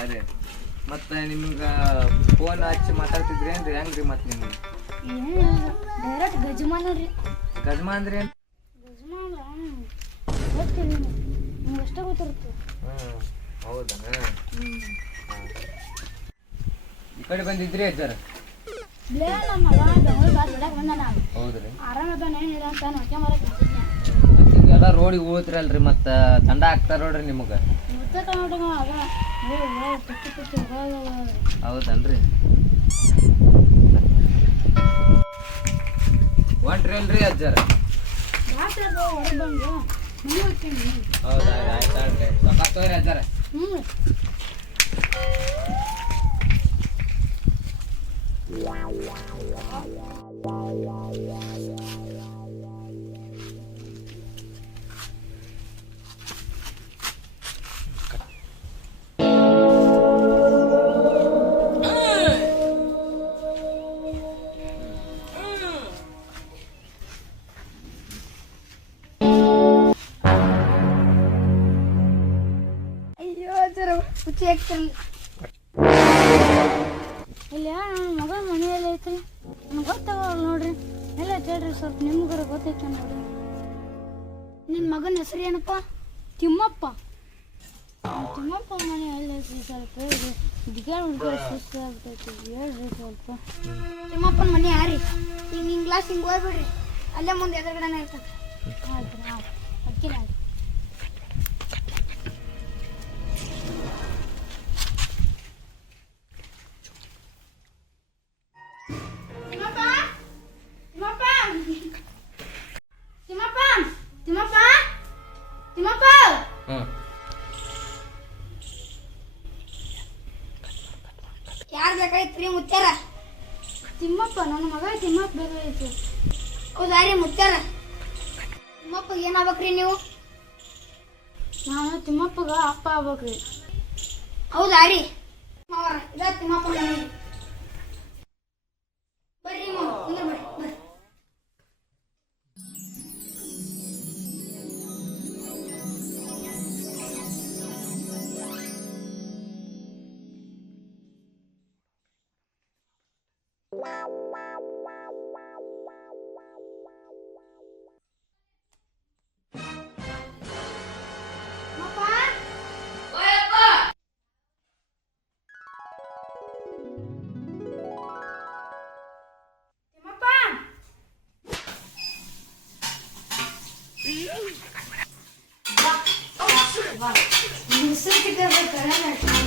ಹೌದಾ ರೀ. ಮತ್ತೆ ನಿಮ್ಗೆ ಫೋನ್ ಹಚ್ಚಿ ಮಾತಾಡ್ತಿದ್ರಿ ಏನ್ರಿ? ಹೆಂಗ್ರಿ ಮತ್ತೆ ನಿಮ್ಗೆ ಡೈರೆಕ್ಟ್ ಗಜಮಾನ ರೀ. ಗಜ್ಮಾ ಅಂದ್ರೆ ಏನು? ಗಜಮಾನ ಗೊತ್ತಿಲ್ಲ ನಿಮ್ಗೆ ಅಷ್ಟೇ ಗೊತ್ತಿರುತ್ತೆ. ಹೌದಾ? ಈ ಕಡೆ ಬಂದಿದ್ರಿ ಅಜ್ಜಾರ? ಇಲ್ಲೇ ನಮ್ಮ ಮಗ ಬೆಂಗಳೂರು ಬಾಸ್ ಬಿಡಕ್ಕೆ ಬಂದ ನಾನು. ಹೌದ್ರಿ. ಆರಾಮದ ಏನಿಲ್ಲ ಅಂತ ನೋಡ್ಕೆ ಬರಕ್ಕೆ ಎಲ್ಲ ರೋಡಿಗೆ ಹೋಗ್ತಿರಲ್ರಿ, ಮತ್ತೆ ತಂಡ ಹಾಕ್ತಾರ ನೋಡ್ರಿ ನಿಮಗೆ. ಹೌದನ್ರಿ. ಹೊಂಟ್ರಿ ಅಲ್ರಿ ಅಜ್ಜಾರ? ಹೌದಾ? ಆಯ್ತಾಳ್ರಿ, ಸಾಕಾಗ್ತವ್ರಿ ಅಜ್ಜಾರ. ಇಲ್ಲ ನನ್ನ ಮಗ ಮನೆಯಲ್ಲಿ ಐತ್ರಿ. ನನಗೆ ಗೊತ್ತಾಗಲ್ಲ ನೋಡ್ರಿ. ಎಲ್ಲ ಹೇಳ್ರಿ ಸ್ವಲ್ಪ, ನಿಮ್ಗಾರ ಗೊತ್ತೈತೆ ನೋಡ್ರಿ. ನಿನ್ನ ಮಗನ ಹೆಸರು ಏನಪ್ಪ? ತಿಮ್ಮಪ್ಪ. ತಿಮ್ಮಪ್ಪ ಮನೆ ಎಲ್ಲ ಐತ್ರಿ. ಸ್ವಲ್ಪ ಹೇಳ್ರಿ, ಸುಸ್ತು ಆಗ್ತೈತಿ, ಹೇಳ್ರಿ ಸ್ವಲ್ಪ. ತಿಮ್ಮಪ್ಪನ ಮನೆ ಯಾರಿ? ಹಿಂಗೆ ಹಿಂಗೆ ಗ್ಲಾಸ್ ಹಿಂಗೆ ಹೋಗ್ಬಿಡ್ರಿ, ಅಲ್ಲೇ ಮುಂದೆ ಎದುರುಗಡೆನೇ ಇರ್ತದೆ. ಆಯ್ತು ರೀ, ಆಯ್ತು ಅಕ್ಕಿನ ಆಯ್ತು. ಯಾರು ಬೇಕಾಗಿತ್ರಿ ಮುತ್ಯಾರ? ತಿಮ್ಮಪ್ಪ, ನನ್ನ ಮಗ ತಿಮ್ಮಪ್ಪ ಬೇಕಾಗಿತ್ತು. ಹೌದಾ ರೀ ಮುತ್ಯಾರ? ತಿಮ್ಮಪ್ಪ ಏನಾಗ್ಬೇಕ್ರಿ ನೀವು? ನಾನು ತಿಮ್ಮಪ್ಪಗ ಅಪ್ಪ ಆಗ್ಬೇಕ್ರಿ. ಹೌದಾ ರೀ? ಇದ ತಿಮ್ಮಪ್ಪ ಮನೆ. ಬರ್ರಿ ಕುಂದ್ರ ಬರ್ರಿ ಬರ್ರಿ. Wow.